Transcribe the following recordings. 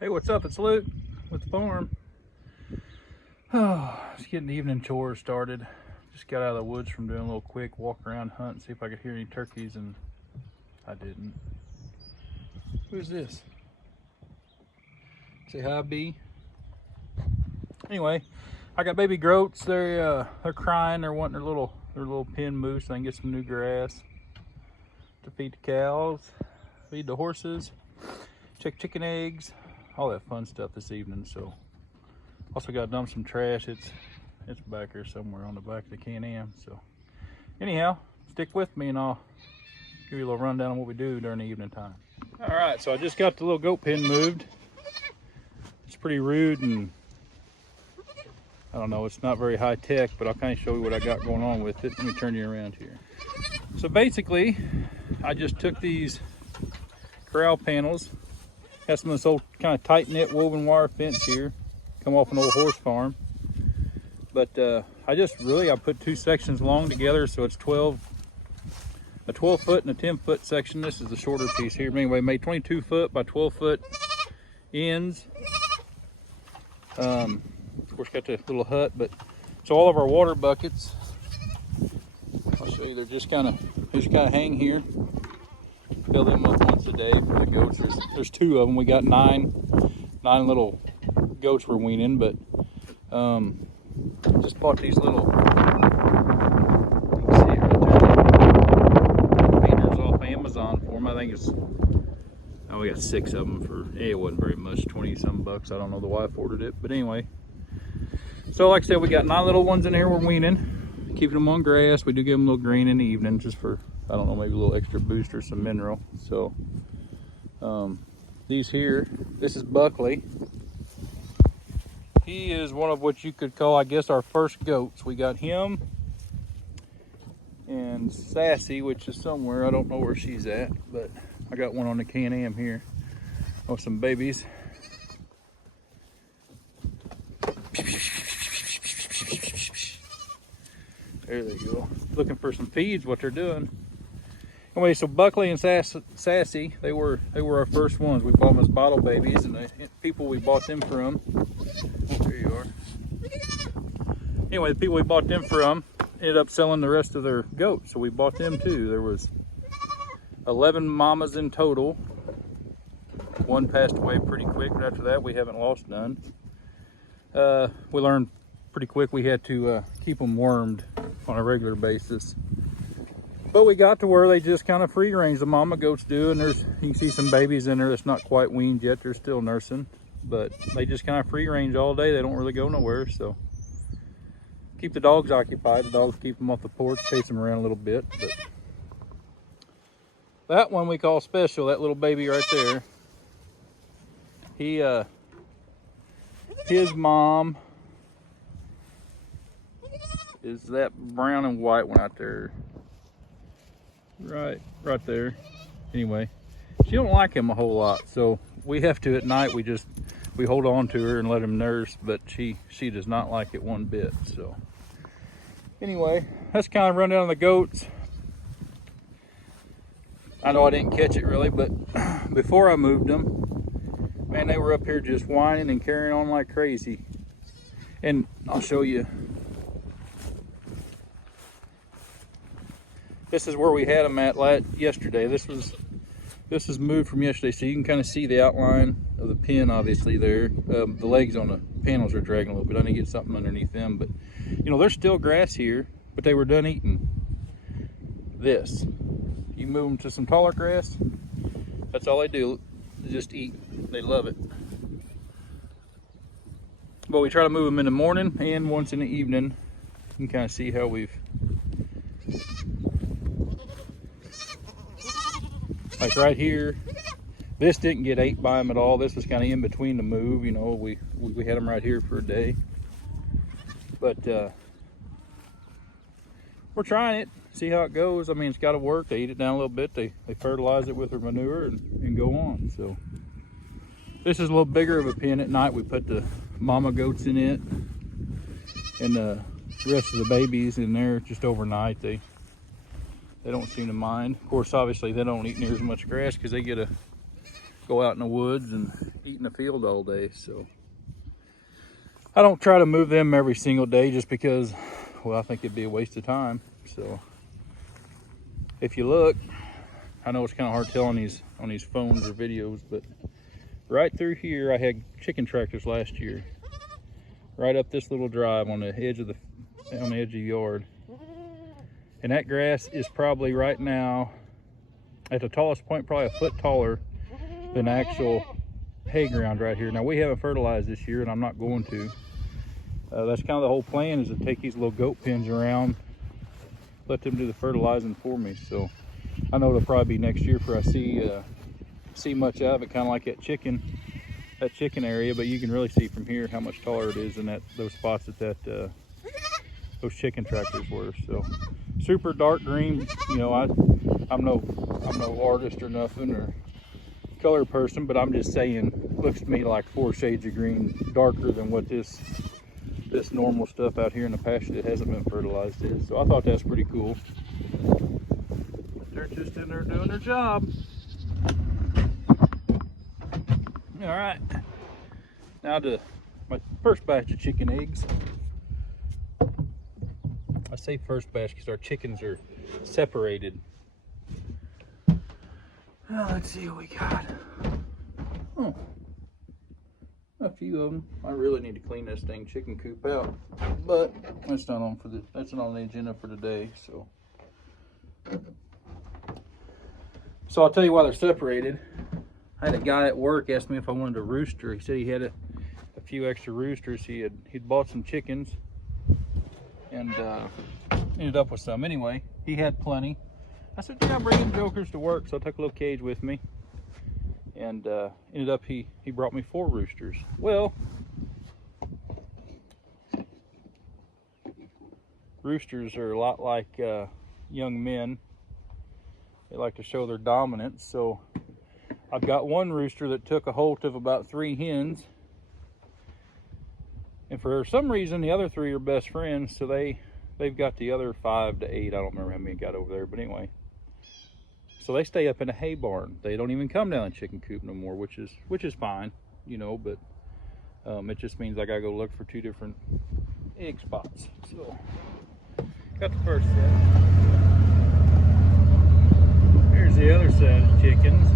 Hey, what's up? It's Luke with the farm. Oh, just getting the evening chores started. Just got out of the woods from doing a little quick walk around hunt and see if I could hear any turkeys, and I didn't. Who's this? Say hi, B. Anyway, I got baby groats. They're crying. They're wanting their little pen moved so they can get some new grass to feed the cows, feed the horses, check chicken eggs, all that fun stuff this evening. So also got to dump some trash. It's back here somewhere on the back of the Can-Am. So anyhow, stick with me and I'll give you a little rundown on what we do during the evening time. All right, so I just got the little goat pen moved. It's pretty rude and I don't know, it's not very high tech, but I'll kind of show you what I got going on with it. Let me turn you around here. So basically, I just took these corral panels, had some of this old kind of tight knit woven wire fence here, come off an old horse farm. But I put two sections long together, so it's a 12 foot and a 10 foot section. This is the shorter piece here. But anyway, made 22 foot by 12 foot ends. Of course, got the little hut, but so all of our water buckets, I'll show you, they're just kind of hang here. Fill them up once a day for the goats. There's two of them. We got nine little goats we're weaning, but just bought these little, you can see it right there, feeders off Amazon for them. I think we got 6 of them for, it wasn't very much, 20 some bucks. I don't know, the wife ordered it, but anyway. So like I said, we got 9 little ones in here we're weaning, keeping them on grass. We do give them a little green in the evening just for, I don't know, maybe a little extra boost or some mineral. So these here, this is Buckley. He is one of what you could call, I guess, our first goats. We got him and Sassy, which is somewhere, I don't know where she's at, but I got one on the Can-Am here. Oh, some babies. There they go. Looking for some feeds, what they're doing. Anyway, so Buckley and Sassy, they were our first ones. We bought them as bottle babies, and the people we bought them from, there you are. Anyway, the people we bought them from ended up selling the rest of their goats, so we bought them too. There was 11 mamas in total. One passed away pretty quick, but after that we haven't lost none. We learned pretty quick we had to keep them wormed on a regular basis. But we got to where they just kind of free range, the mama goats do, and you can see some babies in there that's not quite weaned yet. They're still nursing, but they just kind of free range all day. They don't really go nowhere, so keep the dogs occupied. The dogs keep them off the porch, chase them around a little bit. But that one we call Special, that little baby right there. His mom is that brown and white one out there. Right there. Anyway, she don't like him a whole lot, so we have to at night, we hold on to her and let him nurse, but she does not like it one bit. So anyway, that's kind of rundown on the goats. I know I didn't catch it really, but before I moved them, man, they were up here just whining and carrying on like crazy. And I'll show you. This is where we had them at yesterday. This is moved from yesterday, so you can kind of see the outline of the pen obviously there. The legs on the panels are dragging a little bit. I need to get something underneath them, but you know, there's still grass here, but they were done eating this. You move them to some taller grass, that's all they do, they just eat. They love it. But we try to move them in the morning and once in the evening. You can kind of see how we've, like right here, this didn't get ate by them at all. This was kind of in between the move, you know, we had them right here for a day. But we're trying it, see how it goes. I mean, it's got to work. They eat it down a little bit, they fertilize it with their manure and go on. So this is a little bigger of a pen. At night we put the mama goats in it and the rest of the babies in there just overnight. They don't seem to mind. Of course, obviously they don't eat near as much grass because they get a go out in the woods and eat in the field all day. So I don't try to move them every single day just because, well, I think it'd be a waste of time. So if you look, I know it's kind of hard to tell on these phones or videos, but right through here I had chicken tractors last year. Right up this little drive on the edge of the yard. And that grass is probably right now at the tallest point, probably a foot taller than actual hay ground right here. Now we haven't fertilized this year, and I'm not going to. That's kind of the whole plan, is to take these little goat pens around, let them do the fertilizing for me. So I know it'll probably be next year before I see much of it, kind of like that chicken area. But you can really see from here how much taller it is in those spots that those chicken tractors were. So super dark green. You know, I'm no artist or nothing or color person, but I'm just saying, looks to me like 4 shades of green darker than what this normal stuff out here in the pasture that hasn't been fertilized is. So I thought that's pretty cool. They're just in there doing their job. All right, now to my first batch of chicken eggs. I say first batch because our chickens are separated. Now let's see what we got. Oh, a few of them. I really need to clean this dang chicken coop out, but that's not on the agenda for today. So I'll tell you why they're separated. I had a guy at work ask me if I wanted a rooster. He said he had a few extra roosters. He'd bought some chickens and ended up with some. Anyway, he had plenty. I said, yeah, bring in jokers to work. So I took a little cage with me, and ended up he brought me 4 roosters. Well, roosters are a lot like young men. They like to show their dominance. So I've got one rooster that took a holt of about 3 hens, and for some reason the other 3 are best friends, so they've got the other 5 to 8. I don't remember how many got over there, but anyway. So they stay up in a hay barn. They don't even come down the chicken coop no more, which is fine, you know. But it just means I gotta go look for 2 different egg spots. So got the first set. Here's the other set of chickens.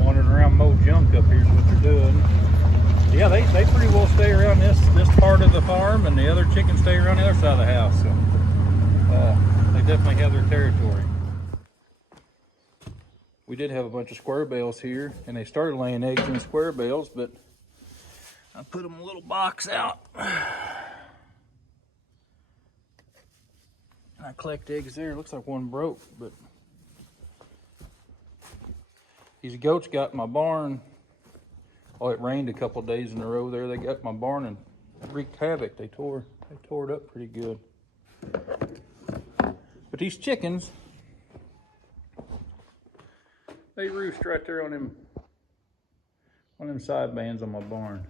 Wandering around mow junk up here is what they're doing. Yeah, they pretty well stay around this part of the farm, and the other chickens stay around the other side of the house. So they definitely have their territory. We did have a bunch of square bales here, and they started laying eggs in the square bales, but I put them in a little box out. And I collect eggs there. It looks like one broke, but these goats got my barn. Oh, it rained a couple days in a row there. They got my barn and wreaked havoc. They tore it up pretty good. But these chickens, they roost right there on them side bands on my barn.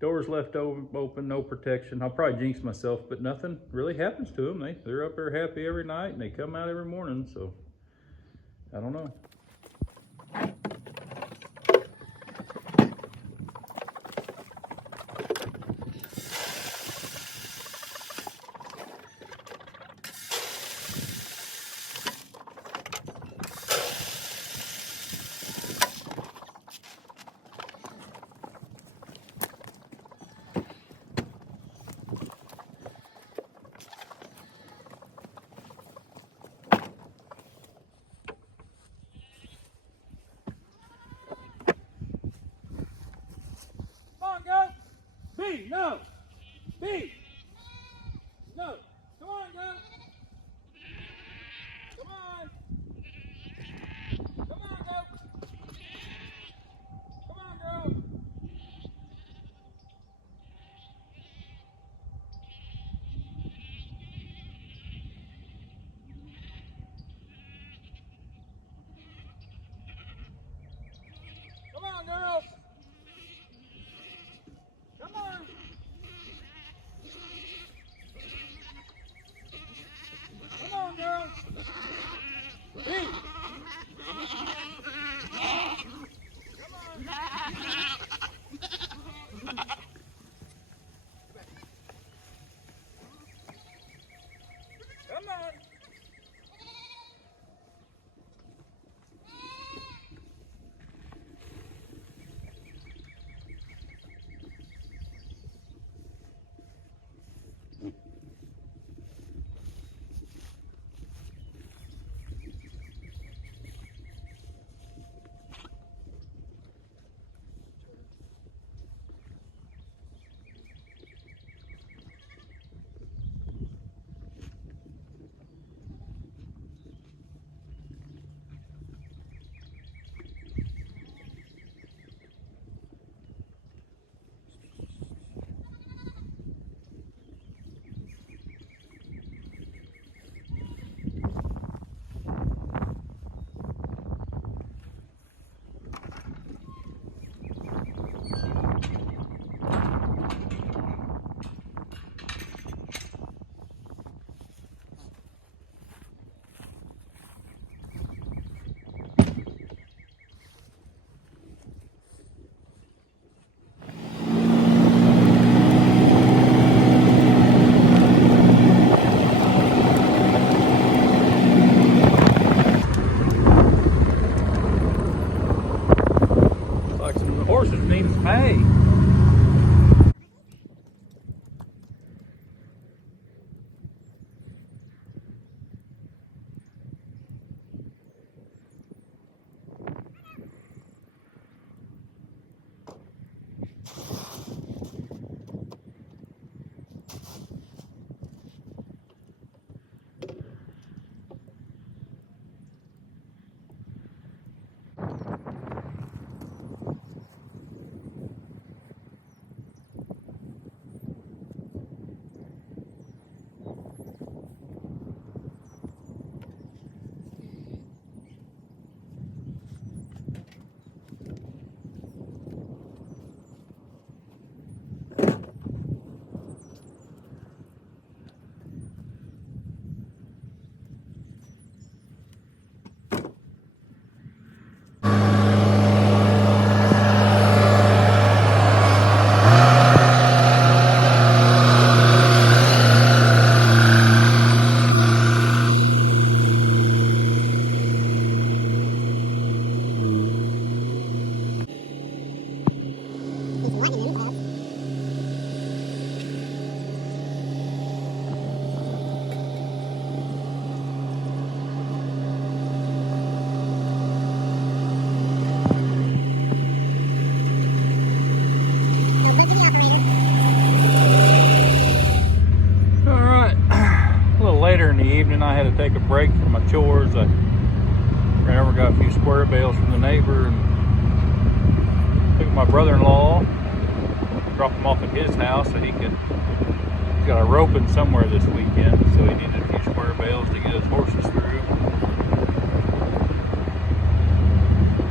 Doors left open, no protection. I'll probably jinx myself, but nothing really happens to them. They're up there happy every night, and they come out every morning. So I don't know. B, no! B! No! Come on, go! Come on! Come on, go! Come on, girl! Come on, girls! Come on! Come on, girls! had to take a break from my chores. I ran over, got a few square bales from the neighbor, and took my brother-in-law, dropped him off at his house so he could. He's got a roping somewhere this weekend, so he needed a few square bales to get his horses through.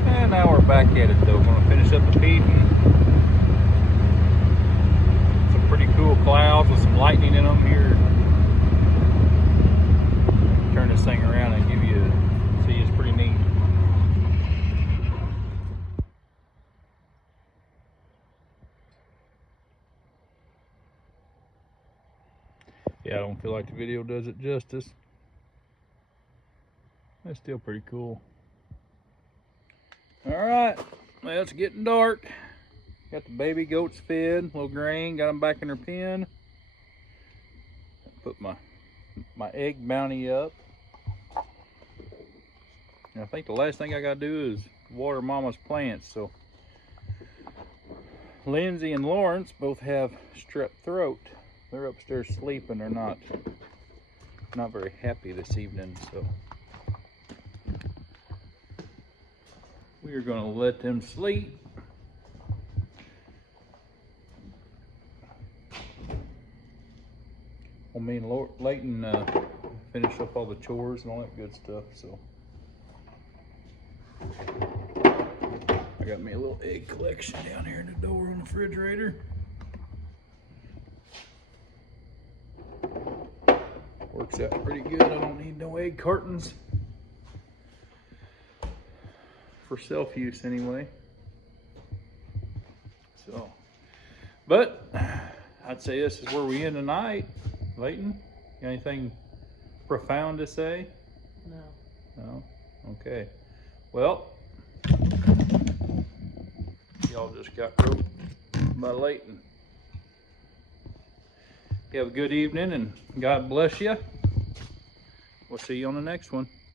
And now we're back at it though. We're gonna finish up the feeding. Some pretty cool clouds with some lightning in them here. Turn this thing around and give you see, it's pretty neat. Yeah, I don't feel like the video does it justice. That's still pretty cool. All right, well, it's getting dark. Got the baby goats fed, little grain, got them back in their pen. Put my egg bounty up. And I think the last thing I gotta do is water Mama's plants. So Lindsay and Lawrence both have strep throat. They're upstairs sleeping. They're not very happy this evening, so we are going to let them sleep. Well, me and Layton finished up all the chores and all that good stuff, so I got me a little egg collection down here in the door on the refrigerator. Works out pretty good. I don't need no egg cartons for self-use anyway. So, but I'd say this is where we end tonight. Layton, got anything profound to say? No. No? Okay. Well, y'all just got roped by Layton. You have a good evening and God bless you. We'll see you on the next one.